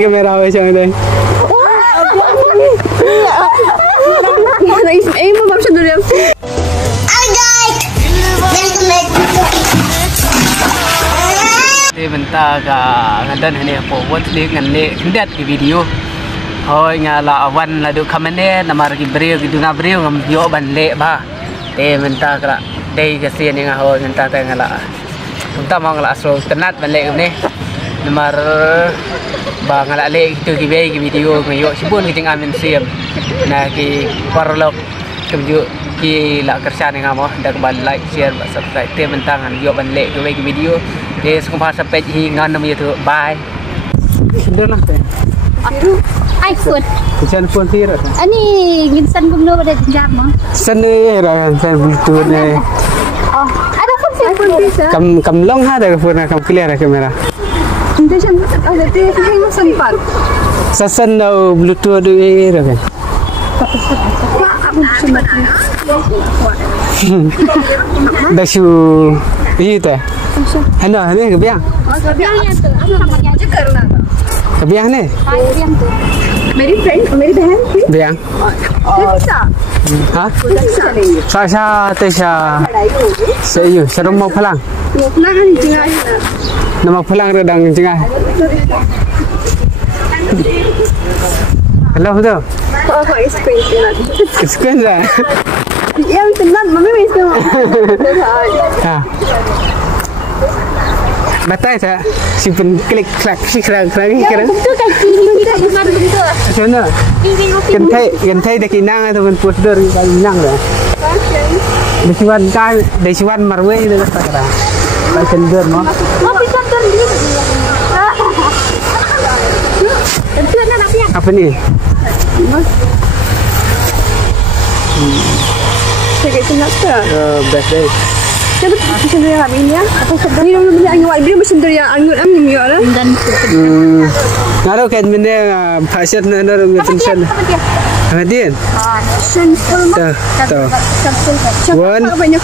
Kamera apa macam ni? Ini mau macam tu dia. Bentar ngadan ni apa buat dengan ni hendak di video. Hoi ngala awan la du kamane namar ki breu ki duna breu ngam yo ban le ba. Bentar kala dei ke sien ngah hoi bentar ta ngala. Bentar mau ngala asro tenat ban le ni. Namar ba ngala le tu ki be ki video ngayo sibun ki jeng amin siam. Na ki parlok kemju ki la kerja ni ngamo dak ban like share subscribe bentar ngan yo ban le ke ki video. Sekarang pasal page hingan nama itu bye. Sudah lah. iPhone. Sen phone tiada. Ani ginsan gumno pada jam mah. Sen ni lah sen Bluetooth ni. Oh, ada phone bisa. Kam long ada phone kam clear kamera. Itu macam ada tu yang sempat. Sen no Bluetooth ni kan. Dah su itu. Hana ni kebiang. Kebiang tu. Namanya je kerana. Kebiang ni. Kebiang tu. मेरी बहन थी बियांग हाँ साशा तेशा सही सरम mau pulang nama pulang redang jengah hello tu screen dah yang tenang mami mesti batai tak simpen klik klik klik klik kira tu kaki kita bukan begitu sana kan thay dah kinang tu kan poster kan kinang dah desiwan kai desiwan marwe itu kata kata kai sender mo oh bisa sender itu apa ni saya kata best day Tapi sendiri kami ni ya, apa sendiri orang beli angin wali beli sendiri angin angin ni orang. Dan. Naruh kan mana pasien naruh macam sana. Hadian. Simple. Tahu. 1, 2, 3.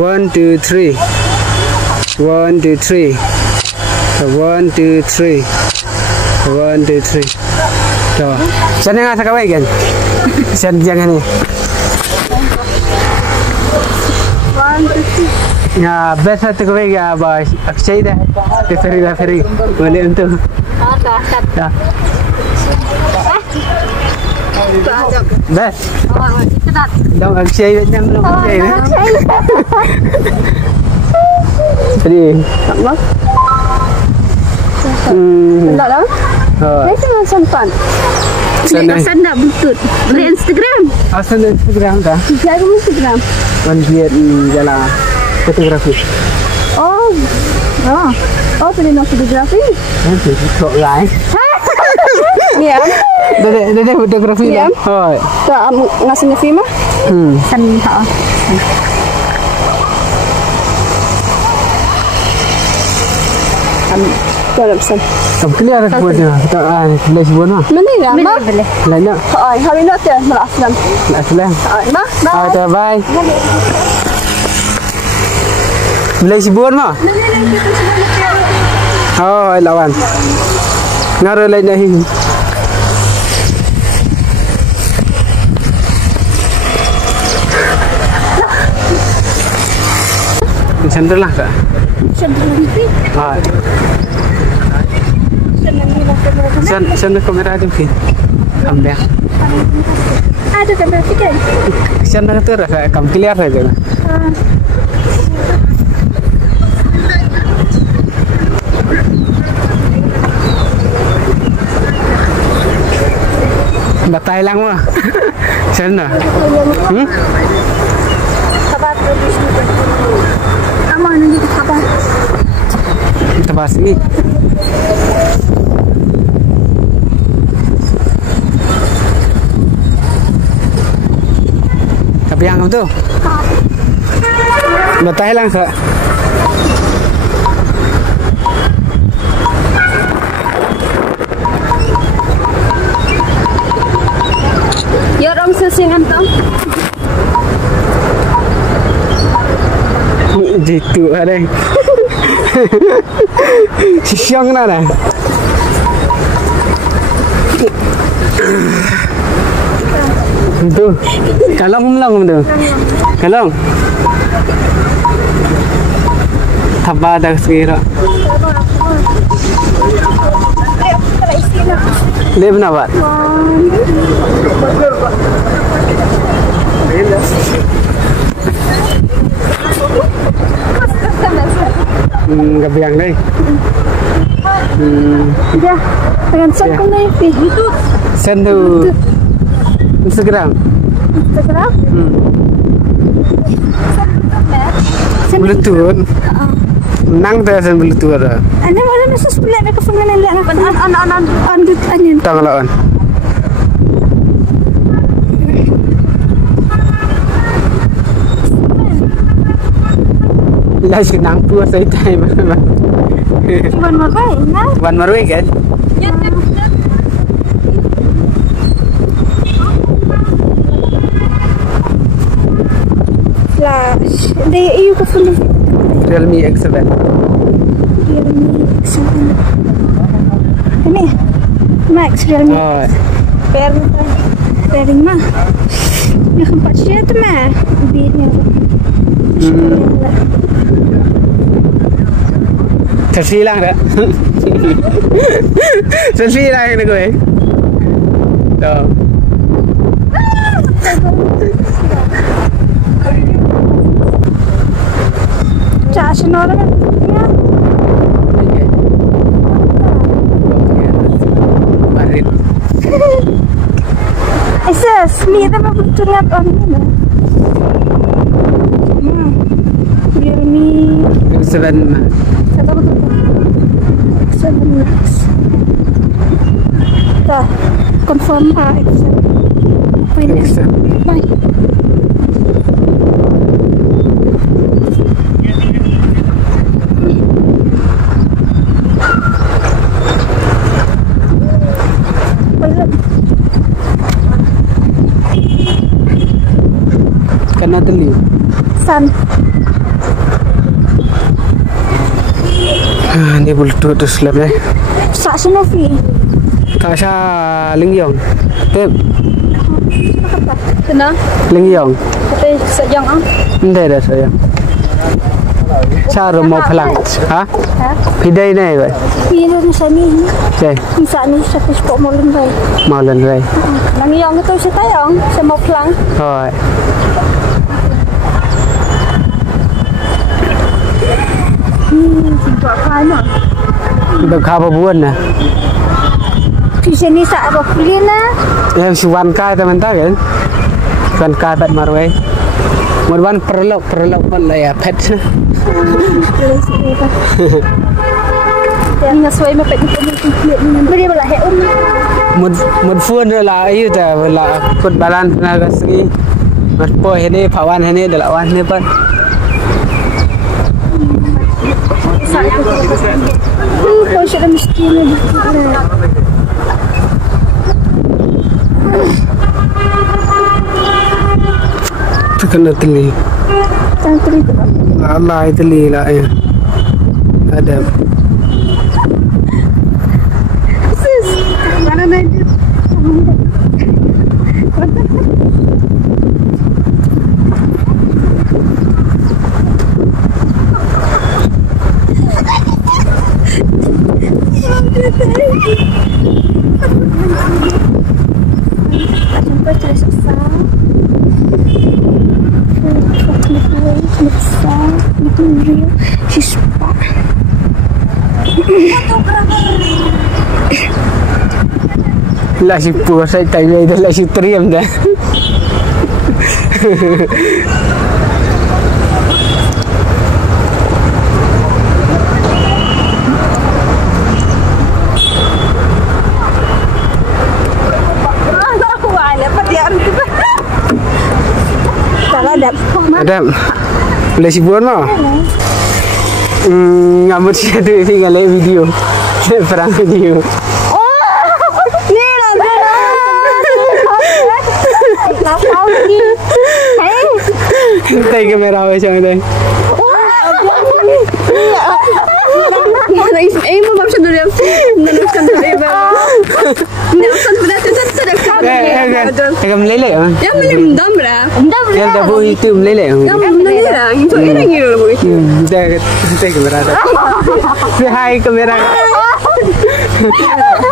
1, 2, 3. 1, 2, 3. 1, 2, 3. Tahu. Sana nggak sakawai kan? Sana jangan ni. Ya, best tu kau ya, bos. Aku cai dah. Ferry. Boleh untuk. Dah. Best. Dah aku cai dah belum cai dah. Jadi, apa? Tak lah. Ini semua sempat. Sana Bluetooth. Boleh Instagram. Asal Instagram dah. Saya Instagram. Dia jalan fotografi. Oh, pilih nak fotografi? Nanti kau lain. Ya. Dah fotografi dah. Hoi. Tak ngasihnya film ah? Kan tak. Dalam pesan. Kamu clear aku buat dia. Tak boleh sebut mah. Boleh. Lainnya. Hari nak tu malah aslam. Aslam. Bye. Bye. Boleh sebut mah. Oh, lawan. Ngaruh lain dah. Center lah kak. Center ni. Ah. Center kamera ada mungkin. Ambil. Ada kamera kan? Center tu rasa kam clear saja. Batai lang mo. Sana. Sabar terus. Kamu nanti sabar. Kita bahas ni. Tapi yang tu. Batai lang kak. Ya orang sesingan tu. Jitu ada. Siang na dah. Kalong tu. Kalong. Thapa dah sekira. Lep na ba? Gabiang đây. Dah, dengan sokong ni itu. Send tu Instagram. Instagram? Bluetooth. Nang dah send Bluetooth dah. Ana mana masa sebelah mereka phone ni lihat on onion. Tang lah on. Lah senang pun saya tay mana. One more way, nah? One more way kan? Flash. Dia you ke phone Realme X7. Realme X7. Ini Max Realme. Oh. Pairing mah. Yang keempat dia tu mah. Biarnya. Selfie lang dah. Selfie lang ni gue. Tuh. Charge orang ni. Marit. Isa, ni dah betul nak on ni. Realme X7. Kata betul. X7 Max. Dah confirm X7. Bye. Kena teli. Sun. Ni Bluetooth tu slap deh. Sak Sinovi. Tasha Lingyong. Tep. Kena. Lingyong. Tapi sejang ah. Ndai dah saya. Cara mau pelang. Ha? Pidai ni bai. Pilih ni sini. Cai. Bisa ni satu spot molen bai. Maulan rai. Nang yang tu saya tayang, saya mau pelang. Hoi. Buat mana? Dah khabar buan na. Di sini sak apa pilih na? Yang si wan kai teman tak kan? Wan kai bat marwai. Mudwan perlok pun lah ya pet. Yang ngasoi ma pet ni komplit ni. Beri bala he Mud phun lah ayu ta lah kut balan na kasih. Mas po ini pawan ini adalah wan ni pan. Kau sudah mesti ni. Kena teli. Tantri tu. Allah teli lah ya. Ada. Sis. Mana nanti? Sampai terasa. Itu real. She's back. Lah si pur saya tanya itu lah si teriam dah. Ada. Boleh si buan mah. Ngamut si ada tinggal video. Perang video. Ni lah Tay kamera macam tu. Ei, mau babsa dulu. Nanti dulu. Nanti pada tu tak ada kamera. cầm lấy lệ không? Ya mình đâm ra. Đâm ra. Em đã vui tùm lấy lệ không? Em lấy ra. Itu ini ngilu boleh. Đây camera đây. Say hi camera.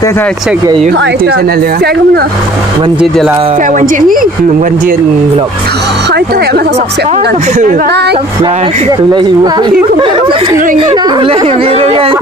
Thế thôi check cái YouTube channel ya. Saya kamu nak. Wanjit je lah. Saya wanjit ni. Wanjit vlog. Hai tu yang nak subscribe kan. Bye. Bye. Tụi lấy gì Không biết subscribe Tụi lấy gì nữa kan.